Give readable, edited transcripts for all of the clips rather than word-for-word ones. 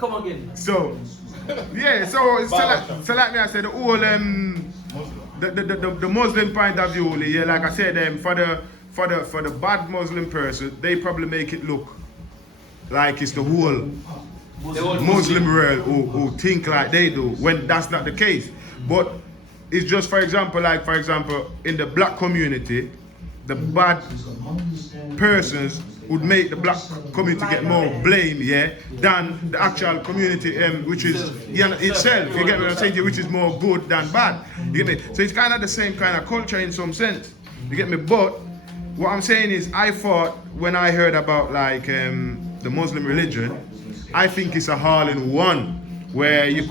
Come again. So, yeah, so like me, I said, the whole the Muslim point of view, yeah, like I said, for the bad Muslim person, they probably make it look like it's the whole Muslim world who think like they do, when that's not the case. But it's just, for example, in the black community, the bad persons would make the black community get more blame, yeah, than the actual community, which is itself. You get what I'm saying? Which is more good than bad. You get me? So it's kind of the same kind of culture in some sense. You get me? But what I'm saying is, I thought when I heard about like the Muslim religion, I think it's a all-in-one where you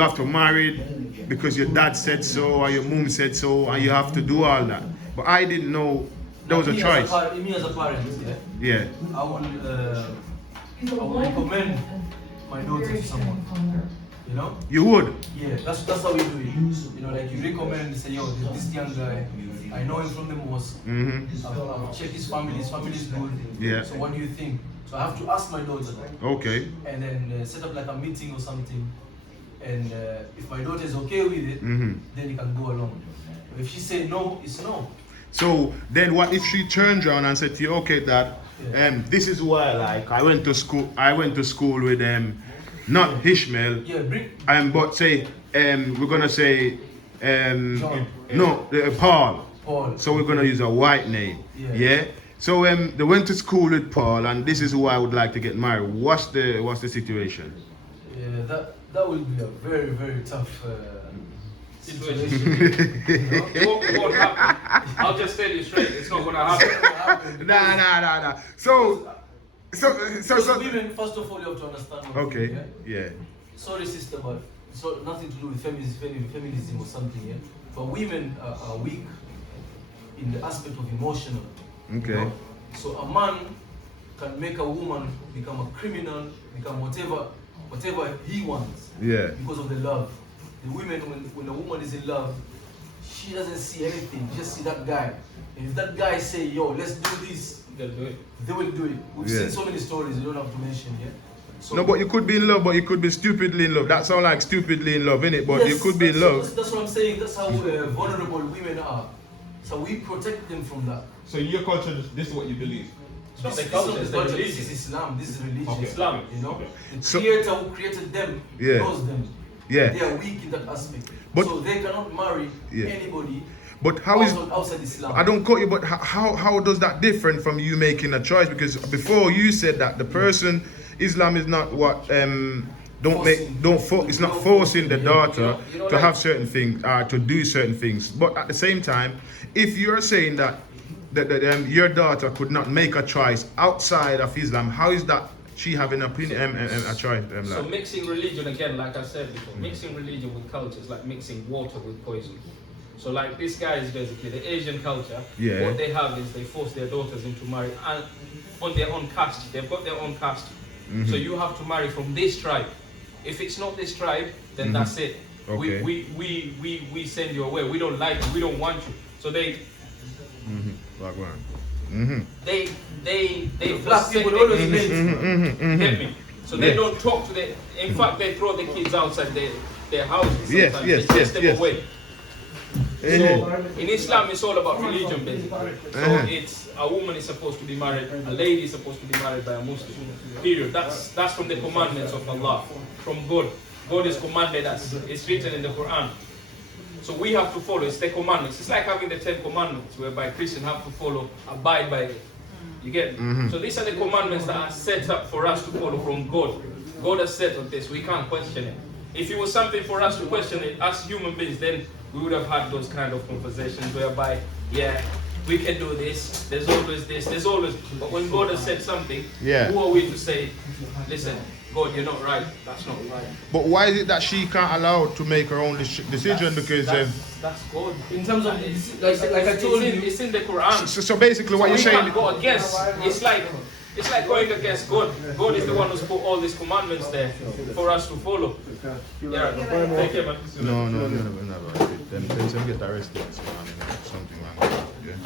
have to marry because your dad said so or your mom said so, and you have to do all that. But I didn't know there was a choice. Me as a parent, Yeah. I would recommend my daughter to someone. You know? You would? Yeah, that's how we do it. You know, like you recommend and say, yo, this young guy, I know him from the mosque. I've checked his family is good. Yeah. So what do you think? So I have to ask my daughter. Okay. And then set up like a meeting or something. And if my daughter is okay with it, then you can go along. If she say no, it's no. So then what if she turned around and said to you, okay, Dad, this is why I went to school with not Ishmael. Yeah, but say we're gonna say John. no, Paul. Paul. So we're gonna use a white name. Yeah. So they went to school with Paul, and this is who I would like to get married. What's the situation? Yeah, that will be a very, very tough situation. It won't happen. I'll just tell you straight, it's not gonna happen. Nah. So women, first of all, you have to understand. Okay. Yeah. Sorry, sister, but it's nothing to do with feminism or something. Yeah. But women are weak in the aspect of emotional. Okay. You know? So a man can make a woman become a criminal, become whatever he wants. Yeah. Because of the love. The women, when a woman is in love, she doesn't see anything. She just see that guy. And if that guy say, yo, let's do this, They'll do it. they will do it. We've seen so many stories. You don't have to mention, yeah. So, no, but you could be in love, but you could be stupidly in love. That sounds like stupidly in love, innit? But yes, you could be in love. That's what I'm saying. That's how vulnerable women are. So we protect them from that. So in your culture, this is what you believe. It's not This the culture, is it's not the the culture. religion. This is Islam. This is religion. Okay. Islam. You know, Okay. the creator who created them knows them. Yeah. They are weak in that aspect. But- so they cannot marry anybody But how is outside Islam. I don't quote you, but how does that different from you making a choice? Because before you said that the person, Islam is not what it's not forcing the daughter to have certain things, to do certain things. But at the same time, if you're saying that your daughter could not make a choice outside of Islam, how is that she having an opinion, a choice? So mixing religion, again, like I said before, mixing religion with culture is like mixing water with poison. So like this guy is basically the Asian culture. Yeah. What they have is they force their daughters into marriage and on their own caste. They've got their own caste. So you have to marry from this tribe. If it's not this tribe, then that's it. Okay. We send you away. We don't like you. We don't want you. So they Black people always get me. So they don't talk to them. In fact, they throw the kids outside their houses. Sometimes. They chase them away. So in Islam, it's all about religion, basically. So it's a woman is supposed to be married, a lady is supposed to be married by a Muslim. Period. That's from the commandments of Allah, from God. God is commanded us. It's written in the Quran. So we have to follow. It's the commandments. It's like having the 10 commandments, whereby Christians have to follow, abide by it. You get it? So these are the commandments that are set up for us to follow from God. God has set on this. We can't question it. If it was something for us to question it as human beings, then we would have had those kind of conversations whereby, yeah, we can do this, there's always this, there's always, but when God has said something, who are we to say, listen, God, you're not right, that's not right. But why is it that she can't allow to make her own decision? Because that's God. In terms of, like I told you, it's in the Quran. so basically what you're We saying, can't go against, it's like going against God. God is the one who's put all these commandments there for us to follow. Yeah, thank you, man. no, then get arrested, something like that. Yeah.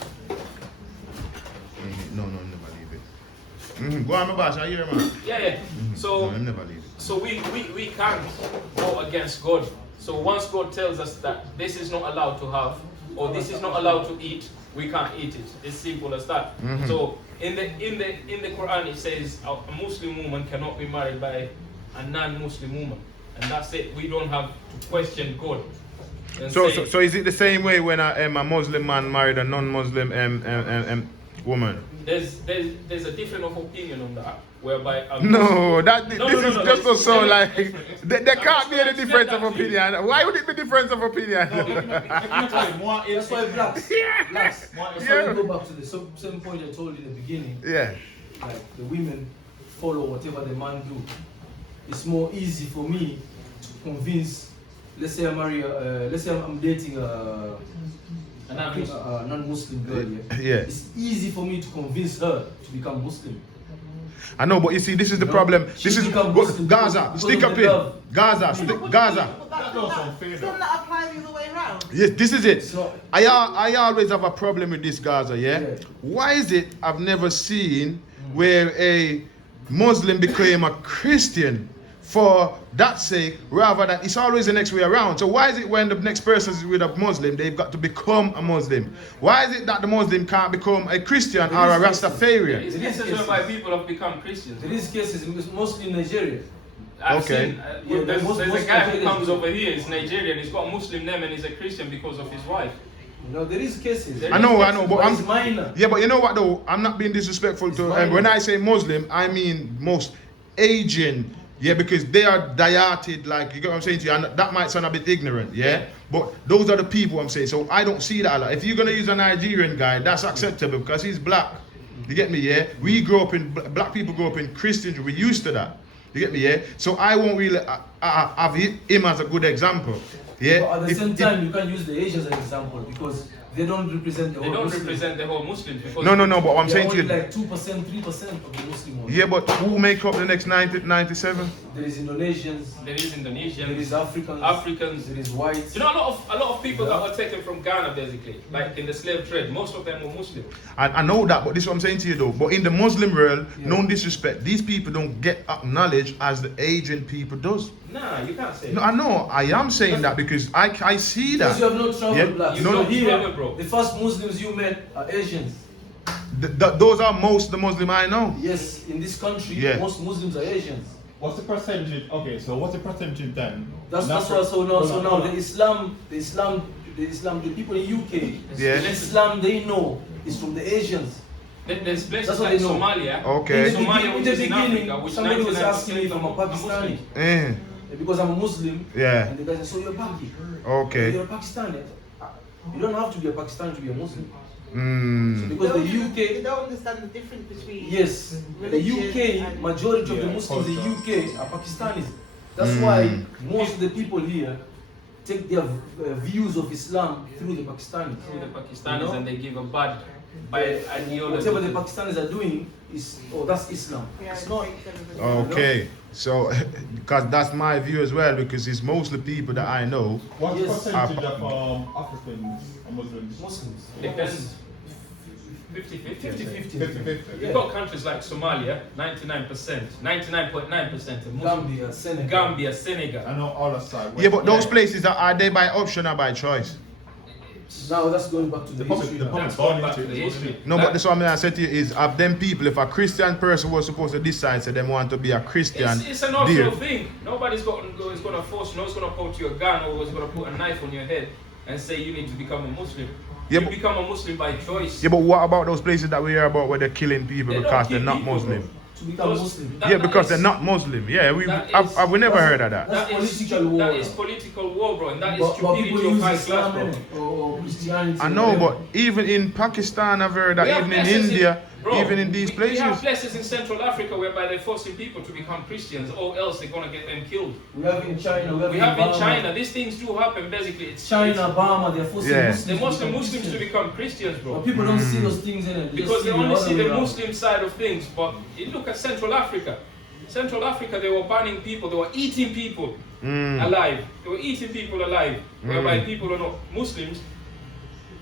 No, never leave it. Go on, my boss, I hear, man. Yeah. So No, I'm never leave. So we can't go against God. So once God tells us that this is not allowed to have, or this is not allowed to eat, we can't eat it. It's simple as that. So in the Quran it says a Muslim woman cannot be married by a non-Muslim woman, and that's it. We don't have to question God. And So say- is it the same way when a Muslim man married a non-Muslim woman? There's a different of opinion on that, whereby No, this is no, just this- so let me- like there can't be any difference of opinion. Why would it be difference of opinion? That's why blacks. That's Yeah. why we go back to the same point I told you in the beginning. Yeah. Like the women follow whatever the man do. It's more easy for me to convince. Let's say let's say I'm dating a non-Muslim girl. Yeah. It's easy for me to convince her to become Muslim. I know, but you see, this is the problem. This is become Muslim Gaza. because Stick of up the in love. Gaza. Gaza. That don't sound fair, though. Doesn't that apply the other way around? Yes, this is it. So- I always have a problem with this Gaza, yeah? Yeah. Why is it I've never seen where a Muslim became a Christian for that sake, rather than it's always the next way around? So why is it when the next person is with a Muslim, they've got to become a Muslim? Why is it that the Muslim can't become a Christian or a Rastafarian? It's cases whereby people have become Christians. There is cases because mostly in Nigeria. I've Okay. seen, Yeah, there's most a guy who Nigerians comes do. over here, he's Nigerian, he's got a Muslim name and he's a Christian because of his wife. You know, there is cases. There I know, but But it's minor. yeah, but you know what though? I'm not being disrespectful to. fine. When I say Muslim, I mean most Asian. Yeah, because they are dieted, like, you get what I'm saying to you, and that might sound a bit ignorant, yeah? But those are the people I'm saying, so I don't see that a lot. If you're gonna use a Nigerian guy, that's acceptable because he's black. You get me, yeah? We grew up in, black people grew up in Christianity, we're used to that. You get me, yeah? So I won't really have him as a good example, yeah? But at the If- same if- time, you can't use the Asians as an example because they don't represent the They whole don't Muslim. represent the whole Muslims because No, but what I'm They're saying to only you, like 2%, 3% of the Muslim ones. yeah, but who make up the next 97? There is Indonesians, there is Indonesians, there is Africans, Africans. there is whites. You know, a lot of people that were taken from Ghana, basically, like in the slave trade, most of them were Muslim. I know that, but this is what I'm saying to you though. But in the Muslim world, Yeah. no disrespect, these people don't get acknowledged as the Asian people does. Nah, you can't say No, that. I know, I am saying that because I see Because you that. have not traveled, Yeah. blacks. You So don't here, travel, bro. the first Muslims you met are Asians. Those are most the Muslim I know. Yes, in this country, Yeah. most Muslims are Asians. What's the percentage? Okay, so what's the percentage then? That's Not why. So now, hold on. the people in UK, Yeah. the Islam they know is from the Asians. There's places That's what like they know. Somalia. Okay. In the Somalia, beginning, which is in Africa, which somebody was 99% asking me if I'm a are Pakistani. Eh, Because I'm a Muslim. Yeah. And the guy said, so you're Paki. okay. You're a Pakistani. You don't have to be a Pakistani to be a Muslim. Mm. Because They the don't- They UK, don't understand the difference between. yes, the religion UK, and- majority of the Yeah, Muslims in the culture. UK are Pakistanis. That's why most of the people here take their views of Islam through the Pakistanis. Through the Pakistanis, You know? and they give a bad ideology. Whatever the Pakistanis are doing is, oh, that's Islam. Yeah, It's not. Okay. So, because that's my view as well, because it's mostly people that I know. What's Yes. the percentage of Africans and Muslims? Muslims. Depends. 50-50. 50-50. 50-50. You've got countries like Somalia, 99%, 99.9% of Muslims. Gambia, Senegal. Gambia, Senegal. I know all aside. Yeah, but those Yeah. places are they by option or by choice? Now that's going back to the public- history. the now. public- That's going back to the history. No, but that's what I said to you is of them people, if a Christian person was supposed to decide that they want to be a Christian, It's an dear. optional thing. Nobody's going to force you. Nobody's going to put you a gun or is going to put a knife on your head and say you need to become a Muslim. Yeah, you but- become a Muslim by choice. Yeah, but what about those places that we hear about where they're killing people They don't because kill they're not people, Muslim? bro. To become Those- Muslim. that- Yeah, that because is- they're not Muslim. Yeah, we that I've is- never heard of that. That's That is political war. That is political war, bro, and that is But people stupidity of use high Islam class, bro. innit? or Christianity. I know, whatever. but even in Pakistan, I've heard that. We have Even in places India, bro, even in these we have places. places in Central Africa whereby they're forcing people to become Christians, or else they're gonna get them killed. We have in China. We have in Burma. China. These things do happen. Basically, it's China, Burma, they're forcing Yeah. Muslims. They to want the become Muslims to Christians. become Christians, bro. But people don't see those things in it. Because they just only other see way the around. Muslim side of things. But you look at Central Africa. Central Africa, they were banning people. They were eating people alive. They were eating people alive. Whereby people are not Muslims.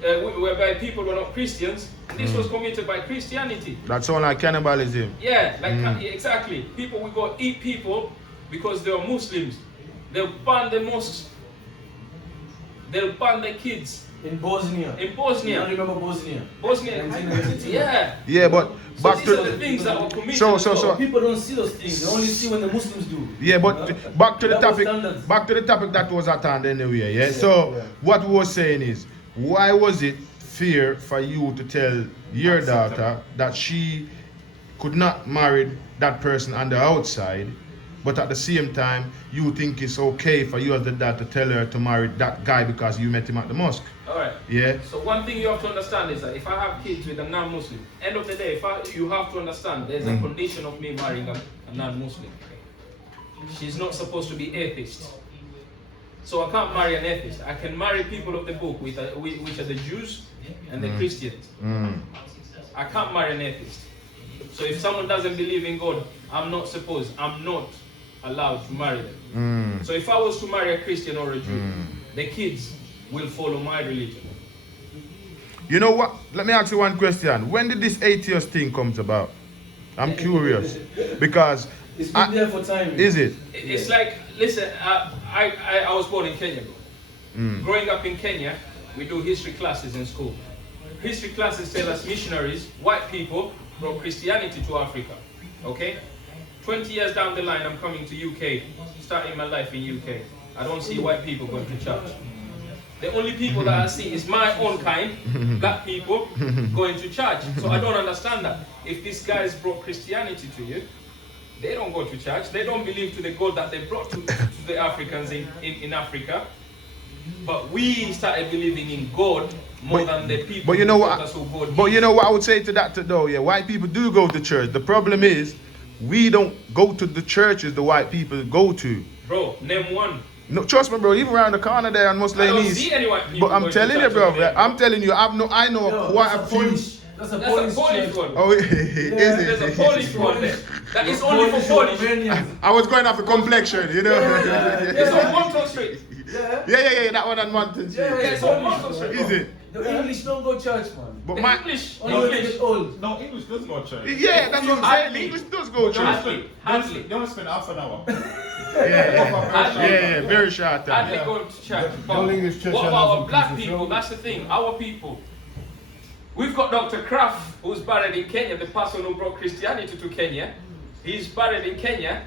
whereby people were not Christians. This was committed by Christianity. That sound like cannibalism. Yeah, like exactly. People will go eat people because they are Muslims. They'll ban the mosques. They'll ban the kids. In Bosnia. In Bosnia. I remember Bosnia. Bosnia. 1992. Yeah. Yeah, but So back these are to the things that were committed. So- People don't see those things. They only see when the Muslims do. yeah, but back to the Double topic. standards. Back to the topic that was at hand anyway. Yeah. So what we were saying is, why was it fair for you to tell your daughter that she could not marry that person on the outside, but at the same time you think it's okay for you as the dad to tell her to marry that guy because you met him at the mosque? Alright. Yeah. So one thing you have to understand is that if I have kids with a non-Muslim, end of the day, you have to understand there's a condition of me marrying a non-Muslim. She's not supposed to be atheist. So I can't marry an atheist. I can marry people of the book, which are the Jews and the Christians. I can't marry an atheist. So if someone doesn't believe in God, I'm not allowed to marry them. So if I was to marry a Christian or a Jew, the kids will follow my religion. You know what? Let me ask you one question. When did this atheist thing comes about? I'm curious because It's been there for time. is it? It's like, listen, I was born in Kenya, bro. Growing up in Kenya, we do history classes in school. History classes tell us missionaries, white people, brought Christianity to Africa. Okay? 20 years down the line, I'm coming to UK, starting my life in UK. I don't see white people going to church. The only people that I see is my own kind, black people, going to church. So I don't understand that. If these guys brought Christianity to you, they don't go to church. They don't believe to the God that they brought to the Africans in Africa. But we started believing in God more than the people. But you know who what? taught us who God But is. you know what I would say to that though, yeah, white people do go to church. The problem is we don't go to the churches the white people go to. Bro, name one. No, trust me, bro. Even around the corner there on I Muslim don't East. see any white people But I'm going to telling you, church bro. over there. I'm telling you, I know No, quite that's a few. Polish. That's a That's Polish a Polish church. one. Oh, is There's a it? Polish one there. That is only for Polish. Romanians. I was going off the complexion, you know. It's on Montauk Street. Yeah. Yeah, that one on Mountain Street. Yeah, It's on Montauk Street. Is it? The English don't go church, man. But The my English. Only when they get old. No, English does go to church. yeah, that's what I'm saying. Hardly. English does go church. Hardly. You only spend half an hour. Yeah, very short time. Hardly going to church. The only English church What I about know our is black Jesus people? Road. That's the thing. Our people. We've got Dr. Kraft, who's buried in Kenya, the person who brought Christianity to Kenya. He's buried in Kenya.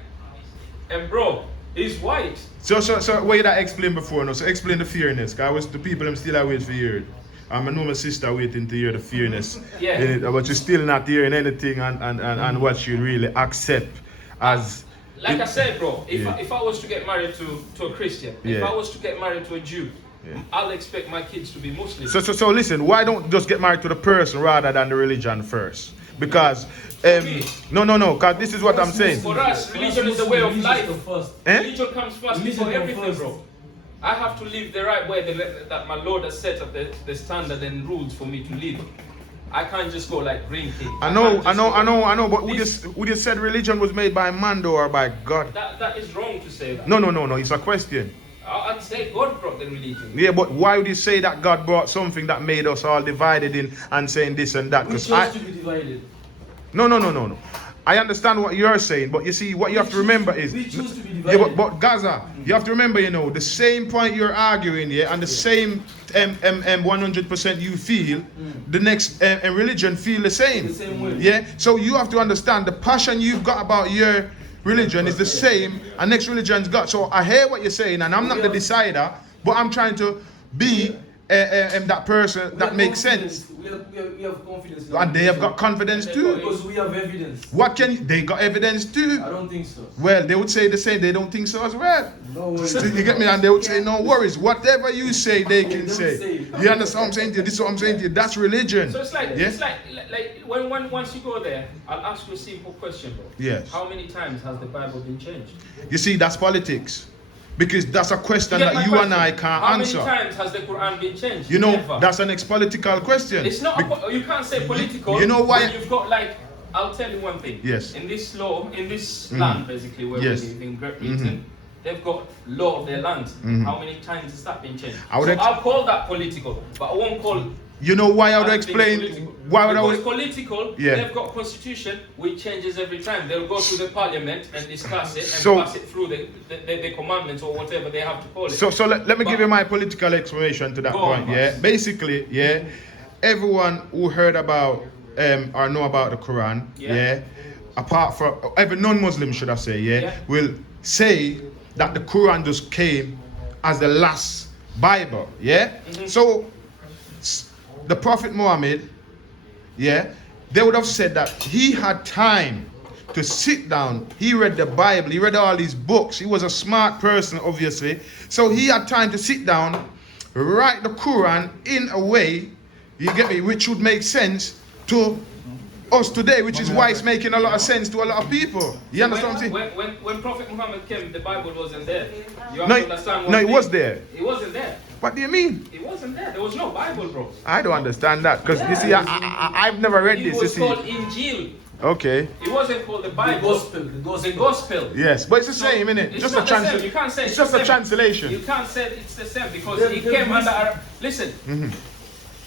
And bro, he's white. So what you that explain before now? So explain the fairness. Cause the people I'm still waiting for hear it. I know my sister waiting to hear the fairness. Yeah. In it, but you're still not hearing anything and what she really accept as Like I said, bro, Yeah. if I was to get married to a Christian, if Yeah. I was to get married to a Jew, Yeah. I'll expect my kids to be Muslim. So listen, why don't just get married to the person rather than the religion first? Because no, cause this is what I'm saying. For us, religion is the way of life. First. Eh? Religion comes first Religion before comes everything, first. bro. I have to live the right way that my Lord has set up the standard and rules for me to live. I can't just go like Green King. I know, can't just go- but would you said religion was made by man though or by God? That is wrong to say that. No, it's a question. I'd say God brought the religion. Yeah, but why would you say that God brought something that made us all divided in and saying this and that? We Because chose to be divided. No. I understand what you're saying, but you see, what you have to remember is, We choose to be yeah, divided. but Gaza, you have to remember, the same point you're arguing, yeah, and the same 100% you feel, the next religion feel the same. The same way. Yeah, so you have to understand the passion you've got about your religion is the same, and next religion's got. So I hear what you're saying, and I'm not the decider, but I'm trying to be that person We that have makes confidence. sense. We have confidence. in And they have got confidence too. Because we have evidence. What they got evidence too? I don't think so. Well, they would say the same. They don't think so as well. No worries. So you get me? And they would say, no worries. Whatever you say, they can Don't say. say. You understand what I'm saying to you? This is what I'm saying to you. That's religion. So it's like Yeah? it's like when once you go there, I'll ask you a simple question, bro. Yes. How many times has the Bible been changed? You see, that's politics. Because that's a question You get that my you and question? I can't How answer. many times has the Quran been changed? You know, Never. that's an ex-political question. It's not. You can't say political. You know why- When you've got like, I'll tell you one thing. Yes. In this law, in this land, basically where Yes. we live in Great Britain, They've got law of their land. Mm-hmm. How many times has that been changed? I would So ex- I'll call that political, but I won't call. You know why I would other things explain? political. Why would I Because would? political, Yeah. they've got constitution which changes every time. They'll go to the parliament and discuss it and So- pass it through the commandments or whatever they have to call it. So let me But- give you my political explanation to that Go on, point. Yeah, boss. basically, yeah, everyone who heard about or know about the Quran, Yeah. yeah, apart from every non-Muslim, should I say, Yeah. will say that the Quran just came as the last Bible. Yeah, Mm-hmm. so the Prophet Muhammad, yeah, they would have said that he had time to sit down. He read the Bible, he read all these books. He was a smart person, obviously. So he had time to sit down, write the Quran in a way, you get me, which would make sense to us today, which is why it's making a lot of sense to a lot of people. You understand what I'm saying? When Prophet Muhammad came, the Bible wasn't there. You have No, to understand no, one it thing. was there. It wasn't there. What do you mean? It wasn't there. There was no Bible, bro. I don't understand that because you see, I've never read It this. You was see, called Injil. okay, It wasn't called the The Bible. gospel, the The gospel. gospel. yes, but it's the same, isn't it? It's Just not a the same. translation. You can't say It's just the a same. translation. You can't say it's the same because There- it there came is- under. Listen, Mm-hmm.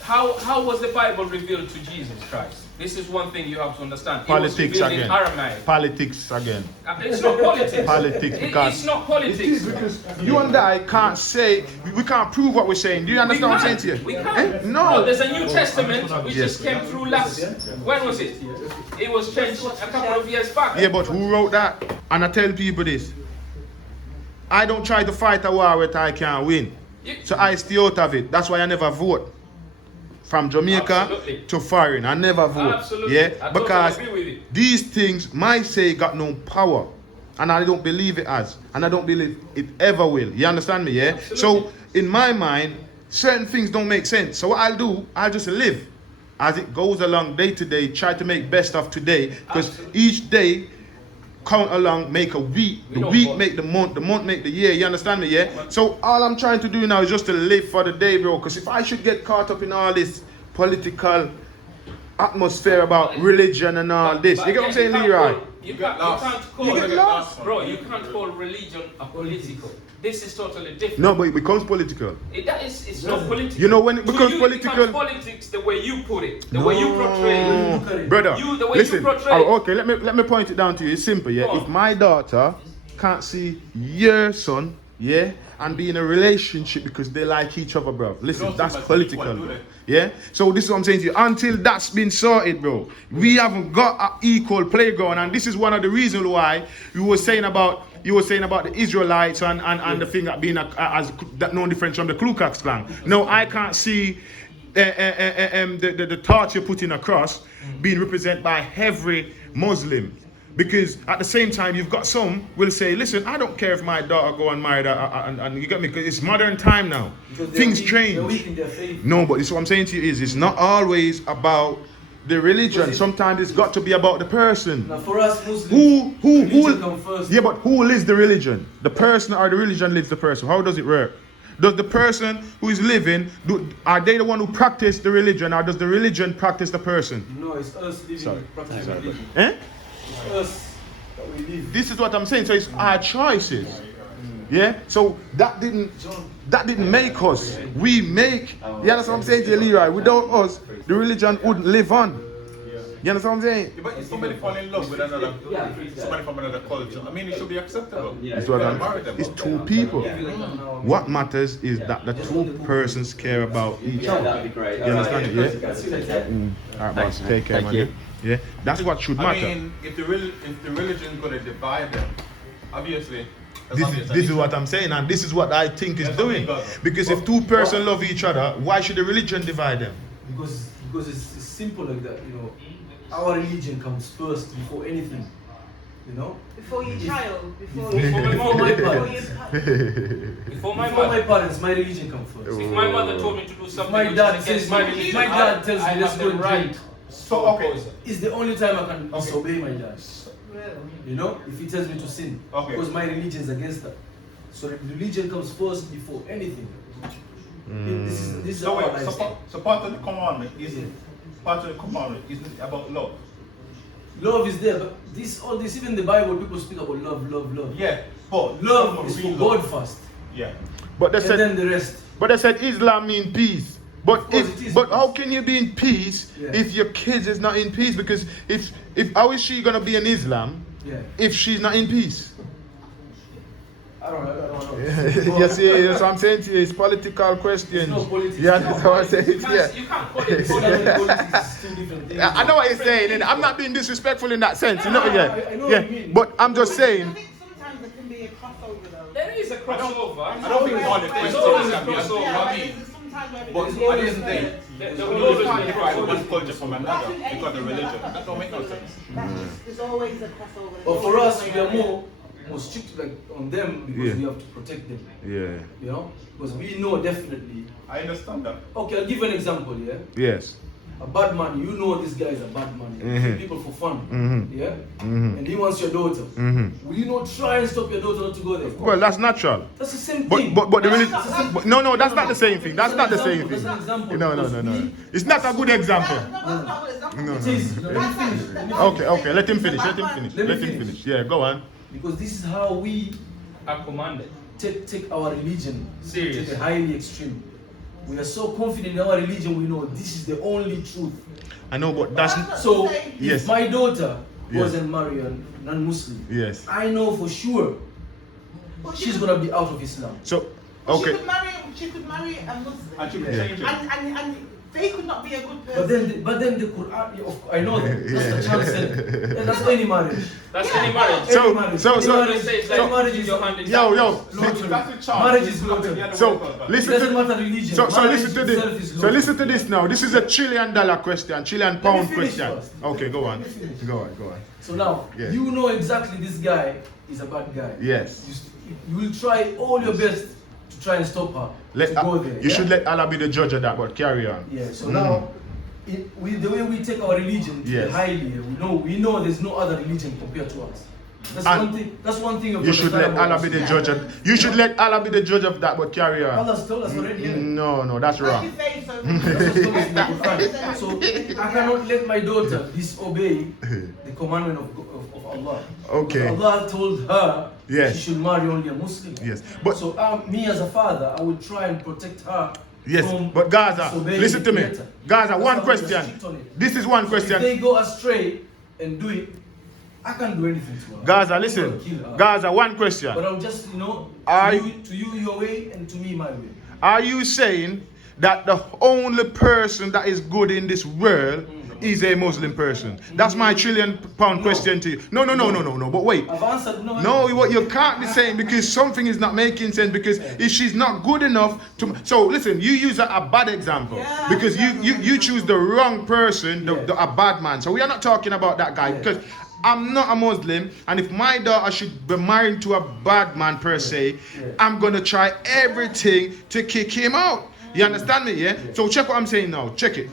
how was the Bible revealed to Jesus Christ? This is one thing you have to understand. It was Politics revealed again. in Aramaic. Politics again. It's not politics. Politics, because It's not politics. You and I can't say, we can't prove what we're saying. Do you understand what I'm saying to you? We can't. Eh? No. There's a New Testament which Yes. just came through last. When was it? It was changed a couple of years back. Yeah, but who wrote that? And I tell people this. I don't try to fight a war that I can't win. So I stay out of it. That's why I never vote. From Jamaica Absolutely. to foreign, I never vote. Absolutely. Yeah, I totally because agree with you. these things might say got no power, and I don't believe it has, and I don't believe it ever will. You understand me? Yeah. Absolutely. So in my mind, certain things don't make sense. So what I'll do, I'll just live as it goes along day to day. Try to make best of today, because Absolutely. each day count along, make a week. We The don't week vote. make the month make the year. You understand me? Yeah. So all I'm trying to do now is just to live for the day, bro. Because if I should get caught up in all this political atmosphere about religion and all this, you get what I'm saying, Leroy? You can't call. You get lost. Bro, you can't call religion a political. This is totally different. No, but it becomes political. It's not political. You know when it To becomes you, political. It becomes politics the way you put it, the way you portray it. Look at it. Brother, You- the way listen. you portray Oh, it. okay, let me point it down to you. It's simple, yeah. Go on. If my daughter can't see your son, yeah, and be in a relationship because they like each other, bro. Listen, Don't that's see my political, equal, do bro. they? Yeah. So this is what I'm saying to you. Until that's been sorted, bro, we haven't got an equal playground, and this is one of the reasons why you were saying about the Israelites and the thing that being as that no different from the Ku Klux Klan. No, I can't see the torch you're putting across being represented by every Muslim. Because at the same time, you've got some will say, listen, I don't care if my daughter go and marry that, and you get me, because it's modern time now. Because they're Things weak- change. They're weak in their faith. No, but this is what I'm saying to you is, it's not always about the religion. Sometimes it's got to be about the person. Now for us Muslims, Who religion come first. yeah, but who lives the religion? The person or the religion lives the person? How does it work? Does the person who is living, are they the one who practice the religion, or does the religion practice the person? No, it's us living, practicing religion. Eh? It's us that we live. This is what I'm saying. So it's our choices. Yeah. So that didn't make us. We make. You understand what I'm saying to you, Leroy? Without us, the religion wouldn't live on. You understand what I'm saying? Yeah, but if somebody fall in love with somebody from another culture, I mean, it should be acceptable. That's what Marry I'm. them. It's two people. What matters is that the two persons care about each other. That'd be great. You understand it? Yeah. All right, boss. Take care, man. Yeah. That's what should I matter. mean, if the religion is going to divide them, obviously. that's This, obvious. this is what I'm saying, and this is what I think is That's doing. what we got. Because if two persons love each other, why should the religion divide them? Because it's simple like that, you know. Our religion comes first before anything, you know. Before your child, before my before parents. Before my Before my mother. parents, my religion comes first. If my mother told me to do something, My which dad is says against my religion, my dad tells me I let's have go the and right. drink. So, okay. It's the only time I can disobey my dad. Really? You know, if he tells me to sin, Okay. because my religion is against that. So the religion comes first before anything. This is So our wait, lifestyle. so part of the commandment isn't about love. Love is there, but all this, even the Bible, people speak about love. Yeah, But Love is for real God first, Yeah. But they and said, then the rest. but they said Islam mean peace. But course it is but peace. how can you be in peace Yeah. if your kids is not in peace? Because if how is she gonna be in Islam Yeah. if she's not in peace? I don't know. Yes, yes, I'm saying to you, it's political questions. no politics. Yeah, No that's how I say it. Yeah. You can't call it Politics is two different things. I know what you're saying, and I'm not being disrespectful in that sense. You know, yeah, I know what yeah. you mean. But I'm just I saying. think sometimes there can be a crossover though. There is a crossover. I don't think all the There's questions always a can be crossover. Yeah, I but mean, there's sometimes where but there's at the always end of the day, There you will always can't be a divide crossover. one culture from another because of religion. That don't make no sense. There's always a crossover. But for us, we are more strict like on them because Yeah. we have to protect them. Yeah. You know, because we know definitely. I understand that. Okay, I'll give you an example. Yeah, Yes. a bad man. You know this guy is a bad man. He kill people for fun. Yeah, and he wants your daughter. Will you not try and stop your daughter not to go there? Well, that's natural. That's the same But thing. the religion. No, that's not the same thing. That's not the same That's thing. an example. No. It's not a good example. It is. Let me finish. Okay. Let him finish. Let him finish. Yeah, go on. Because this is how we are commanded. take our religion Serious. to the highly extreme. We are so confident in our religion, we know this is the only truth. I know, but that's So, Yes. if my daughter Yes. goes and marry a non-Muslim, yes. I know for sure she's gonna be out of Islam. So, She okay. could marry a Muslim. And she could Yeah. change it. And they could not be a good person. But then the Quran, I know that. That's the chance said. And that's any marriage. That's Yeah. any marriage. So- Any marriage. so- Any so- marriage, so- any marriage is your hand in Yo, lottery. That's the chance. Marriage is lottery. So It listen doesn't to matter religion. so Marriage listen to itself is this. So lottery. listen to this now. This is $1 trillion question, trillion pound finish question. first. Okay, go on. Let me finish. Go on. So now, Yeah. you know exactly this guy is a bad guy. Yes. You will try all your best to try and stop her to go there. You yeah? should let Allah be the judge of that, but carry on. Yeah. So now, with the way we take our religion to Yes. the highly, we know there's no other religion compared to us. That's And one thing. That's one thing. You should let Allah be the judge of. You should let Allah be the judge of that, but carry on. Allah's told us already. Yeah. No, that's What wrong. you say so. That's what's told us in the Quran. So I cannot let my daughter disobey the commandment of Allah. Okay. Because Allah told her Yes. she should marry only a Muslim. Yes. But So me as a father, I will try and protect her. yes, from but Gaza, disobeying listen the to me. Creator. Gaza, That's one why we are question. strict on it. This is one If question. they go astray and do it, I can't do anything to her. Gaza, I'm listen. gonna kill her. Gaza, one question. But I'll just, Are to you your way and to me my way. Are you saying that the only person that is good in this world is a Muslim person? That's my £1 trillion question to you. No. But wait. I've answered no. No, what you can't be saying because something is not making sense because if she's not good enough to. So listen, you use a bad example Yeah, because you choose the wrong person, Yeah. a bad man. So we are not talking about that guy Yeah. because I'm not a Muslim, and if my daughter should be married to a bad man per se, Yeah. I'm gonna try everything to kick him out. You understand me? Yeah. So check what I'm saying now. Check it.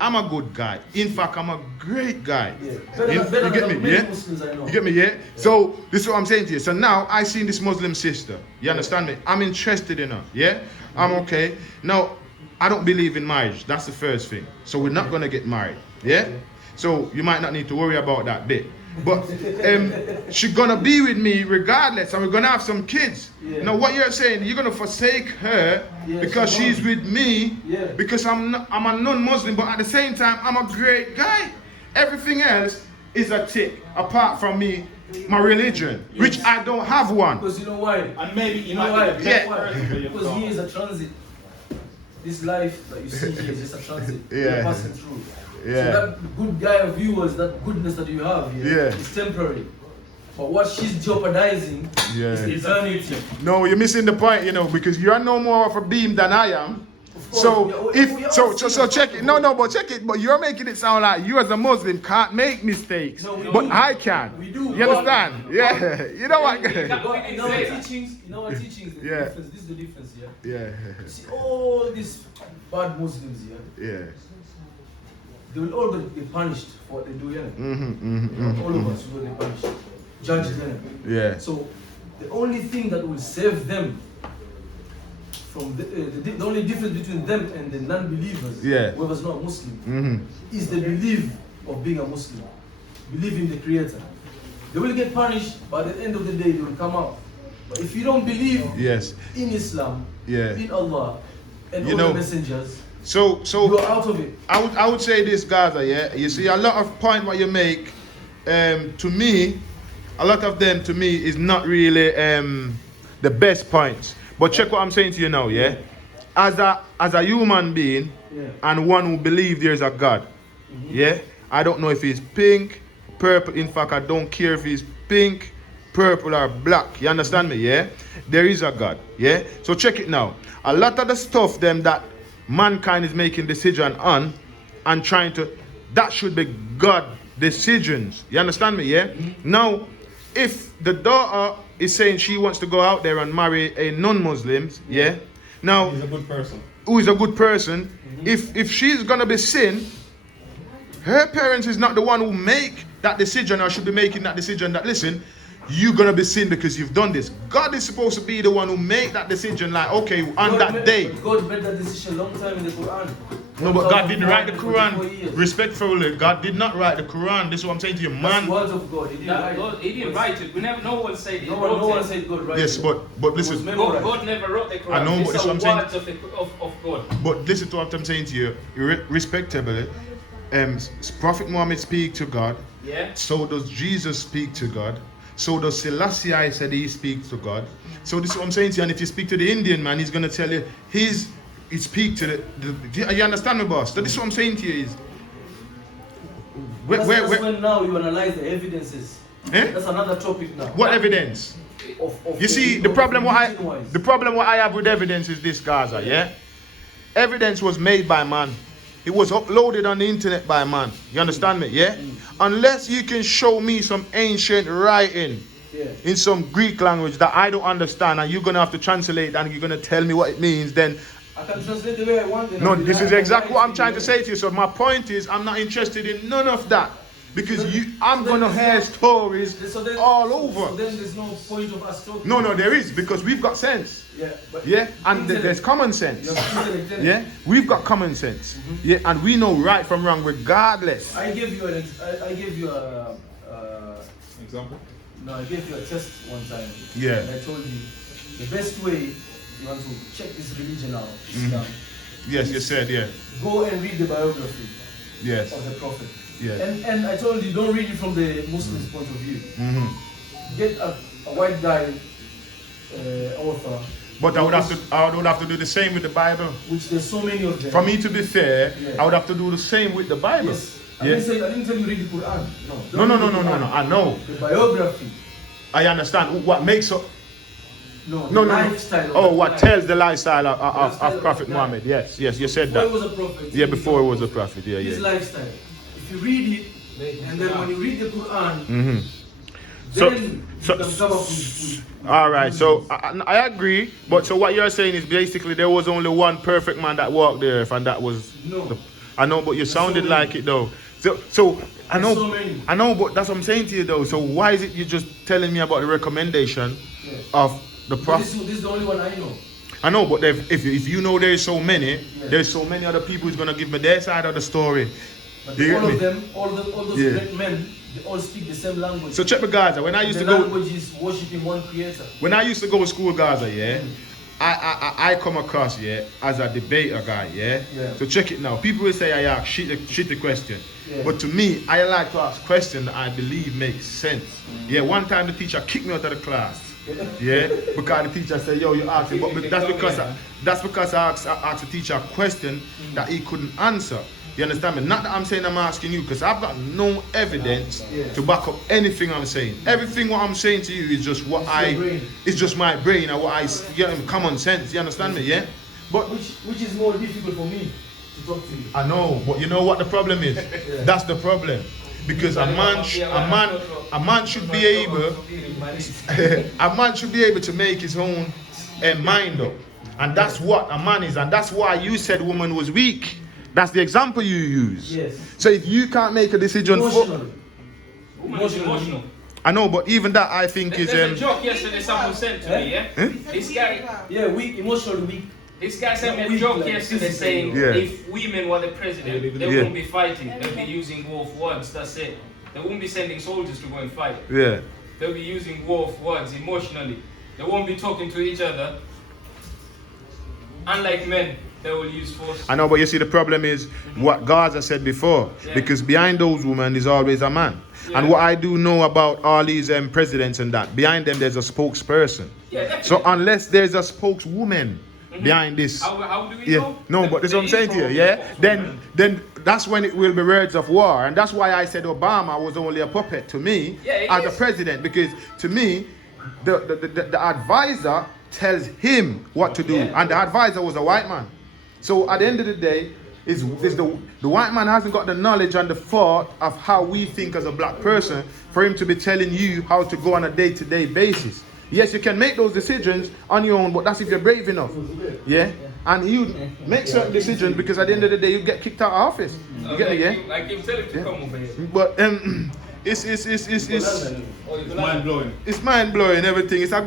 I'm a good guy. In fact, I'm a great guy. Yeah. You Better get than me? many Yeah. Muslims I know. You get me, yeah? So this is what I'm saying to you. So now I seen this Muslim sister. You understand me? I'm interested in her, yeah? I'm okay. Now, I don't believe in marriage. That's the first thing. So we're not gonna get married, yeah? So you might not need to worry about that bit. But she's gonna be with me regardless, and we're gonna have some kids. Yeah. Now what you're saying, you're gonna forsake her Yeah, because she's she's with me, Yeah. because I'm a non-Muslim, but at the same time I'm a great guy. Everything else is a tick apart from me, my religion, which I don't have one. Because you know why? And maybe you You know might why? be the Yeah. best person for your Because daughter. he is a transit. This life that you see here is just a transit. Yeah. You're passing through. Yeah. So that good guy of yours, that goodness that you have here, Yeah. is temporary. But what she's jeopardizing Yeah. is eternity. No, you're missing the point, because you're no more of a beam than I am. course, So we are if so, all so sinners. check it. No, but check it. But you're making it sound like you as a Muslim can't make mistakes, No, we but do. I can. We do. You understand? Yeah. You know what? We can't- But in our say that. teachings, the Yeah. difference, this is the difference here. Yeah. See, all these bad Muslims here, Yeah. they will all be punished for what they do here. Mm-hmm. All of us will be punished. Judged here. Yeah. So the only thing that will save them from the only difference between them and the non-believers, Yeah. whoever's not Muslim, Mm-hmm. is the belief of being a Muslim. Believe in the Creator. They will get punished, but at the end of the day, they will come out But if you don't believe Yes. in Islam, Yeah. in Allah, and You all know, the messengers, So you're out of it. I would say this, Gaza, yeah. You see, a lot of point what you make, to me, a lot of them to me is not really the best points. But check what I'm saying to you now, yeah. As a human being, Yeah. and one who believes there's a God, yeah. I don't know if he's pink, purple. In fact, I don't care if he's pink, purple, or black. You understand me, yeah? There is a God, yeah. So check it now. A lot of the stuff them that mankind is making decision on and trying to, that should be God decisions. You understand me, yeah? Now, if the daughter is saying she wants to go out there and marry a non-Muslim, yeah? Now, He's a good person. who is a good person, if she's gonna be sin, her parents is not the one who make that decision or should be making that decision that, listen, you're gonna be sin because you've done this. God is supposed to be the one who make that decision, like, okay, on that day. God made that decision long time in the Quran. No, but God didn't write the 1,444 years. Quran. Respectfully, God did not write the Quran. This is what I'm saying to you, That's man. words of God. He didn't write it. He didn't write it. No one said he No wrote one it. said God wrote Yes, it. but It was listen, memorized. God never wrote the Quran. I know, but These that's are what I'm saying. words of God. but listen to what I'm saying to you, respectably. Prophet Muhammad speak to God. Yeah. So does Jesus speak to God. So does Selassie said he speaks to God. So this is what I'm saying to you. And if you speak to the Indian man, he's gonna tell you he speak to you understand me, boss? So this is what I'm saying to you is That's when now you analyze the evidences. Eh? That's another topic now. What evidence? Of You see, the problem what religion-wise. I have with evidence is this, Gaza, yeah? Evidence was made by man. It was uploaded on the internet by man. You understand me, yeah? Unless you can show me some ancient writing in some Greek language that I don't understand and you're going to have to translate and you're going to tell me what it means, then I can translate the way I want. no, this is exactly what I'm trying to say to you. So my point is, I'm not interested in none of that. Because I'm going to hear stories all over. So then there's no point of us talking. No, there is, because we've got sense. Yeah, but Yeah, and intellect. there's common sense. You have intellect. Yeah, we've got common sense. Yeah, and we know right from wrong regardless. I gave you I gave you a Example? no, I gave you a test one time. Yeah. And I told you the best way you want to check this religion out, Islam, Yes, you said, yeah. go and read the biography Yes. of the Prophet. Yeah. And I told you don't read it from the Muslim's point of view. Get a white guy author. But I would have to do the same with the Bible. Which there's so many of them. For me to be fair, Yeah. I would have to do the same with the Bible. Yes. I Yeah. didn't tell you read the Quran. No, Don't read the Quran. I know. The biography. I understand what makes up. No, lifestyle. Oh, what tells the lifestyle of Lifestyle Prophet of the Muhammad? Yes, you said Before that. he was a prophet. Yeah, before he was a prophet. Yeah, His yeah. lifestyle. If you read it, and then when you read the Quran, Mm-hmm. So- then you so- can come up with All right, so I agree, but so what you're saying is basically there was only one perfect man that walked the earth, and that was. No. I know, but you sounded so like many. it though. So I know, There's so many. I know, but that's what I'm saying to you though. So why is it you just telling me about the recommendation Yeah. of the But prophet? this is the only one I know. I know, but if you know there's so many, there's so many other people who's gonna give me their side of the story. But You get all me? of them, all those Yeah. great men, they all speak the same language. So check me, Gaza. When I used the to go, language is worshiping one creator. when I used to go to school, Gaza, yeah, I come across, yeah, as a debater guy, yeah. Yeah. So check it now. People will say I ask shitty question, Yeah. but to me, I like to ask questions that I believe makes sense. Yeah. One time the teacher kicked me out of the class. Yeah, because the teacher said, "Yo, you asked me," but that's because I asked the teacher a question that he couldn't answer. You understand me? Not that I'm saying I'm asking you, because I've got no evidence Yeah. to back up anything I'm saying. Everything what I'm saying to you is just what It's your brain. it's just my brain and what common sense. You understand me? Yeah. But Which is more difficult for me to talk to you. I know, but you know what the problem is? That's the problem. Because a man should be able a man should be able to make his own mind up. And that's what a man is, and that's why you said woman was weak. That's the example you use. Yes. So if you can't make a decision Emotionally. Woman is emotional. I know, but even that I think is There's a joke yesterday someone sent to me, yeah? This guy, Yeah, weak, emotionally weak. this guy sent me a Weak, joke like, yesterday physically. saying Yeah. if women were the president, they Yeah. wouldn't be fighting. They'd be using war of words, that's it. They wouldn't be sending soldiers to go and fight. yeah. They'll be using war of words emotionally. They won't be talking to each other. Unlike men, they will use force. I know, but you see, the problem is what Gaza said before, Yeah. because behind those women is always a man. Yeah. And what I do know about all these presidents and that, behind them there's a spokesperson. Yeah, definitely. So unless there's a spokeswoman behind this, How do we yeah, know? no, but that's what I'm saying to you, yeah. Then that's when it will be words of war, and that's why I said Obama was only a puppet to me Yeah, he as a is. president, because to me, the advisor tells him what to do, Yeah. and the advisor was a white man. So at the end of the day, is the white man hasn't got the knowledge and the thought of how we think as a black person for him to be telling you how to go on a day-to-day basis. Yes, you can make those decisions on your own, but that's if you're brave enough. Yeah? And you make certain decisions because at the end of the day you get kicked out of office. You get me, yeah? I keep telling you to come over here. But it's Mind blowing. it's mind blowing everything. It's a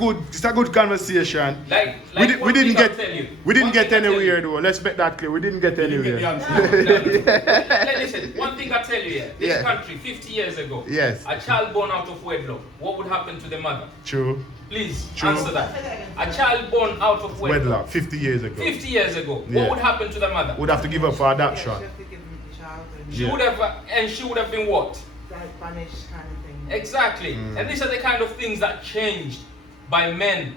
good conversation. Like we one didn't thing I'll get tell you. we didn't One get thing I'll tell anywhere you. though. Let's make that clear. We didn't get You get the anywhere. answer. Listen, one thing I tell you here. This Yeah. country, 50 years ago, Yes. a child born out of wedlock, what would happen to the mother? True. Please True. answer that. A child born out of wedlock, Wedlock 50 years ago. 50 years ago, Yeah. what would happen to the mother? Would have to give up for adoption. Yeah, you have to give them the child and She Yeah. would have, and she would have been what? like banished kind of thing. Exactly. Mm. And these are the kind of things that changed by men.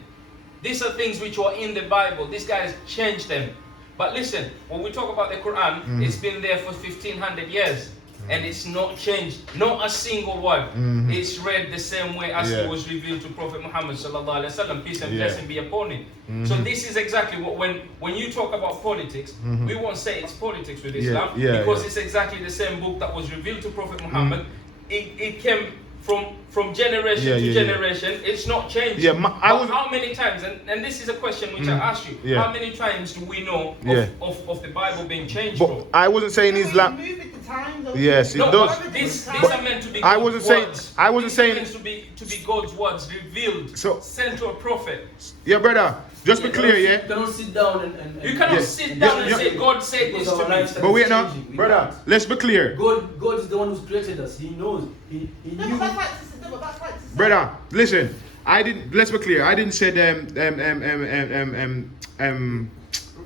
These are things which were in the Bible. These guys changed them. But listen, when we talk about the Quran, Mm. it's been there for 1500 years. And it's not changed. Not a single word. Mhm. It's read the same way as Yeah. it was revealed to Prophet Muhammad sallallahu alaihi wasallam. Peace and Yeah. blessing be upon him. Mhm. So this is exactly what when you talk about politics, Mhm. we won't say it's politics with Yeah, Islam yeah, because yeah. it's exactly the same book that was revealed to Prophet Muhammad. It came from generation Yeah, to yeah, yeah. generation. It's not changed. Yeah, I But was- how many times, and this is a question which I asked you, Yeah. how many times do we know Yeah. of the Bible being changed, But bro? I wasn't saying Yeah, Islam. you move with the times, don't Yes, you? it does. But these But are meant to be I God's wasn't saying- words. I wasn't These are saying- meant to be God's words revealed, So- sent to a prophet. Yeah, brother. Just be clear, You yeah. cannot sit down and You cannot Yeah. sit down and Yeah. say, God said this Because our to me. lifestyle But wait is now, changing. We brother. can't. Let's be clear, God is the one who's created us. He knows. He No, knew. but that's like to say, no, but that's like to say. brother. Listen, I didn't. Let's be clear. I didn't say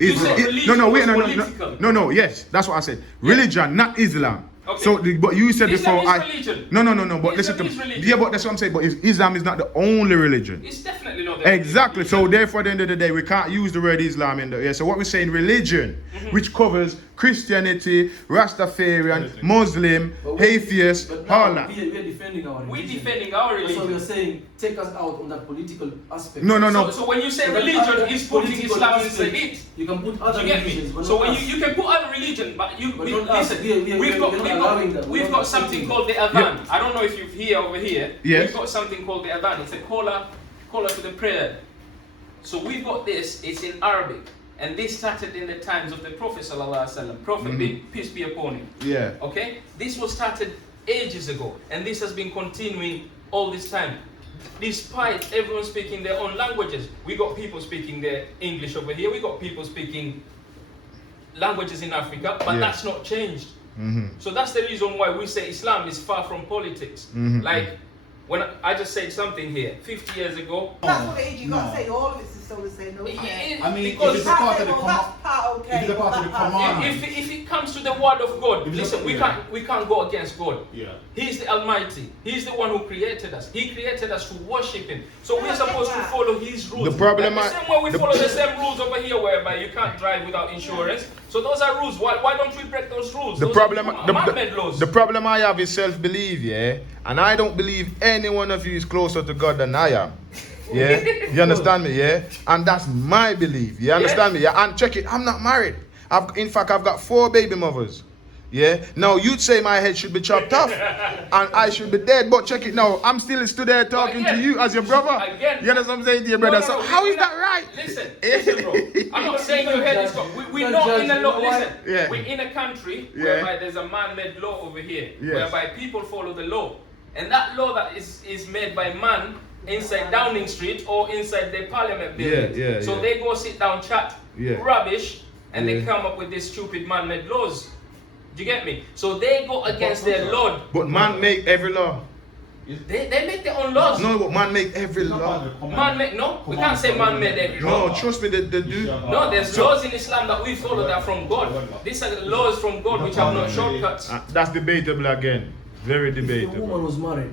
You said religion no, wait, was no, political. no. Yes, that's what I said. Religion, not Islam. Okay. So, but you said Islam before, is religion. no. But Islam listen to is religion. yeah, but that's what I'm saying. But Islam is not the only religion. It's definitely not the Exactly. So therefore, at the end of the day, we can't use the word Islam in there. Yeah. So what we're saying, religion, which covers Christianity, Rastafarian, Muslim, But we- atheist, but all now that. we are defending our We're religion. defending our That's why we are religion. saying, take us out on that political aspect. No. So when you say So that religion, other it's putting political Islam in aspect, it. You can put other You get religions, me? but So not when us. you can put other religion, but you But not us. listen. We're not allowing that. We're We've not got something accepting called the adhan. I don't know if you hear over here. Yes. We've got something called the adhan. It's a caller to the prayer. So we've got this. It's in Arabic, and this started in the times of the Prophet sallallahu alaihi wasallam. Prophet, peace be upon him. Yeah. Okay, this was started ages ago, and this has been continuing all this time. Despite everyone speaking their own languages, we got people speaking their English over here. We got people speaking languages in Africa, but Yeah. that's not changed. Mm-hmm. So that's the reason why we say Islam is far from politics. Mhm. Like when I just said something here, 50 years ago. That's what it is. You No. gotta say all of it's still the same. No, I mean, because if it's a part of the that's part okay. if it's a part of the that part- command. if it comes to the word of God, If it's listen, a- we yeah. can't go against God. Yeah. He's the Almighty. He's the one who created us. He created us to worship Him. So Yeah, we're I supposed get to that. follow His rules. The problem Like the I- same way we the- follow the same rules over here, whereby you can't drive without insurance. So those are rules. Why don't we break those rules? The Those problem, are man-made laws. the problem I have is self-belief, yeah. And I don't believe any one of you is closer to God than I am. Yeah, you understand me, yeah? And that's my belief. You understand me, yeah? And check it, I'm not married. In fact, I've got 4 baby mothers. Yeah. Now you'd say my head should be chopped off, and I should be dead. But check it now, I'm still stood there talking Again, to you as your brother. again. You understand what I'm saying to your brother? No, So no, how we're is that not- right? Listen, bro. I'm not saying your head is gone. We're not in a law. Listen, Yeah. we're in a country Yeah. whereby there's a man-made law over here, Yes. whereby people follow the law, and that law that is made by man inside Downing Street or inside the Parliament building. Yeah, so yeah. they go sit down, chat Yeah. rubbish, and they Yeah. come up with these stupid man-made laws. Do you get me? So they go against their Lord. But man make every law. They make their own laws. No, but man make every law. Man make no. We can't say man made every law. No, trust me, they do. No, there's laws in Islam that we follow that are from God. These are the laws from God which have no shortcuts. That's debatable again. Very If the debatable. woman was married,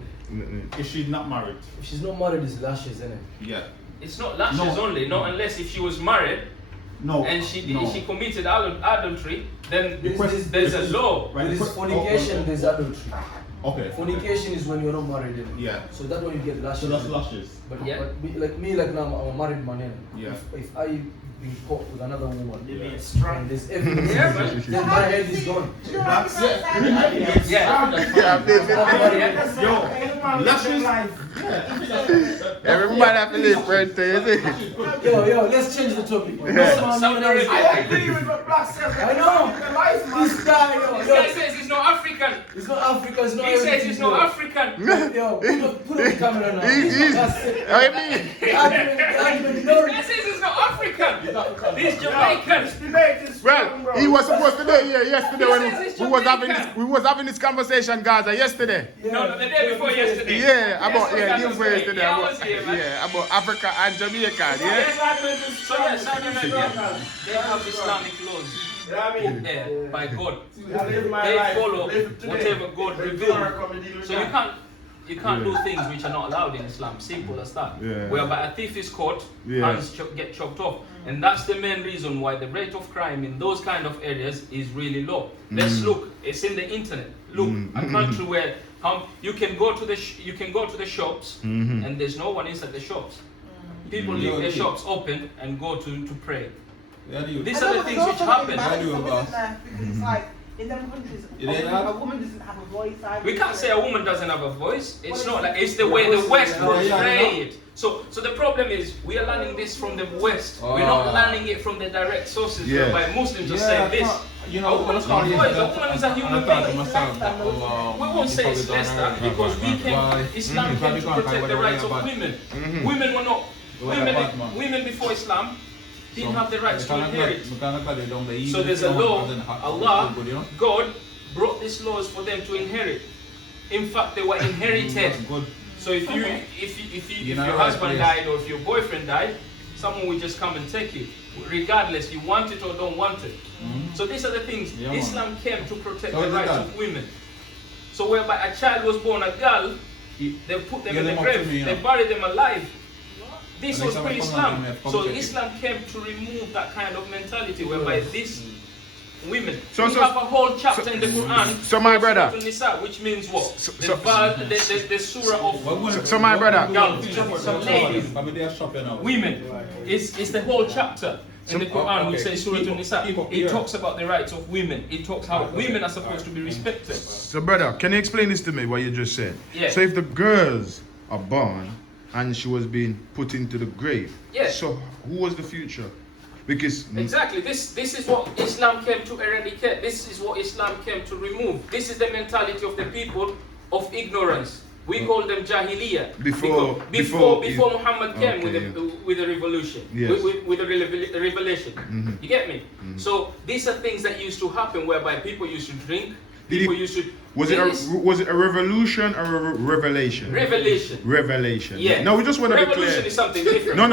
If she's not married. if she's not married, it's lashes, isn't it? Yeah. It's not lashes No. only, not unless if she was married No. and she no. she committed adultery, then This- there's a law. Right. There is fornication, there's adultery. Okay. Fornication is when you're not married, innit? Yeah. So that one you get lashes. So that's lashes. But, Yeah. but me, like now, I'm a married man, innit? Yeah. If I be caught with another woman, and there's evidence, Yeah, man. then my head is gone. Yeah. Everybody have to live, friend. You Yo, let's change the topic. Saudi Arabia. I know. This guy, This yo, guy says he's not African. it's not Africa, it's not He says everything, he's not yo. African. Yo, put on the camera now. He's- That's it. I mean, The argument, no. This guy says he's not African. He's Jamaican. well, he was supposed to be here yesterday He when says he's we was having this conversation, Gaza, yesterday. No, the day before yesterday. Yeah, about Yes, day before yesterday. Yeah, I About, was here, man. yeah, about Africa and Jamaica. Yeah. So yeah, Saudi Arabia, they have Islamic laws there by God. They follow whatever God reveals. So you can't do things which are not allowed in Islam. Simple as that. Yeah. Whereby a thief is caught, Yeah. hands get chopped off, and that's the main reason why the rate of crime in those kind of areas is really low. Let's look. It's in the internet. Look, a country where you can go to the shops and there's no one inside the shops. People leave their shops open and go to pray. These are the things which happen. Because it's like, in them countries, a woman doesn't have a voice. We can't say a woman doesn't have a voice. It's not like it's the way the West portray it. So the problem is we are learning this from the West. We're not learning it from the direct sources Yeah. whereby Muslims just say this. You A know, woman's not a voice. A woman is a human being. We won't say it's less than because Islam came to protect the rights of women. Women were not women before Islam didn't have the rights to inherit. So there's a law. Allah, God brought these laws for them to inherit. In fact, they were inherited. So if your husband died or if your boyfriend died, someone will just come and take it, regardless you want it or don't want it. So these are the things. Islam came to protect the rights of women. So whereby a child was born a girl, they put them in the grave, they buried them alive. This was pre-Islam. So Islam came to remove that kind of mentality whereby these women. We have a whole chapter in the Quran. So my brother. Surah An-Nisa, which means what? The surah of So my brother. ladies, women. It's the whole chapter in the Quran which says Surah An-Nisa. It talks about the rights of women. It talks how women are supposed to be respected. So brother, can you explain this to me? What you just said? Yeah. So if the girls are born and she was being put into the grave, Yeah. so who was the future? Because Exactly. This is what Islam came to eradicate. This is what Islam came to remove. This is the mentality of the people of ignorance. We call them Jahiliyyah. Before Muhammad came with the revolution, Yes. with the revelation. You get me? So these are things that used to happen whereby people used to drink. People used to. was it a revolution or a revelation? Revelation. Revelation. Yeah. No, we just want to be Revolution clear. is something different. No.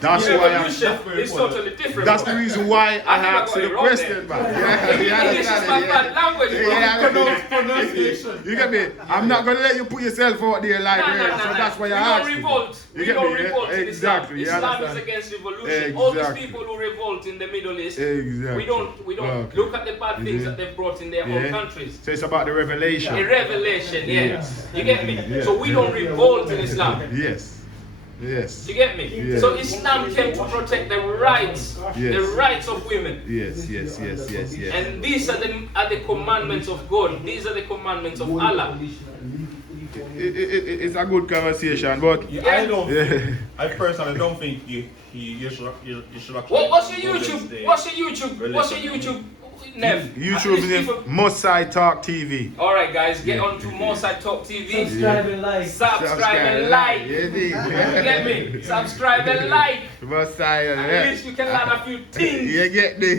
That's why Revolution is totally different. that's the reason why I asked got you it the wrong question, there. man. Yeah, English is my bad language, bro. You get me? I'm not gonna let you put yourself out there like that. So that's why I asked. We don't revolt. You We get don't me? revolt in Exactly. Islam. You Islam is understand? against revolution. All these Exactly. people who revolt in the Middle East, Exactly. we don't Okay. look at the bad things that they've brought in their own Yeah. countries. So it's about the revelation. A revelation, yeah. You get me? Yeah. So we don't revolt in Islam. Yes. Yes. You get me? Yeah. So Islam came to protect the rights, Yes. the rights of women. Yes. And these are the commandments of God. These are the commandments of Allah. It's a good conversation, but I personally don't think you should actually. What's your YouTube? What's your YouTube? Nev. YouTube is Mosai Talk TV. Alright guys, get on to Mosai Talk TV. Subscribe and like. Subscribe and like. Yeah, You get me? Subscribe and like. Mosai, At least you can learn a few things. You get me?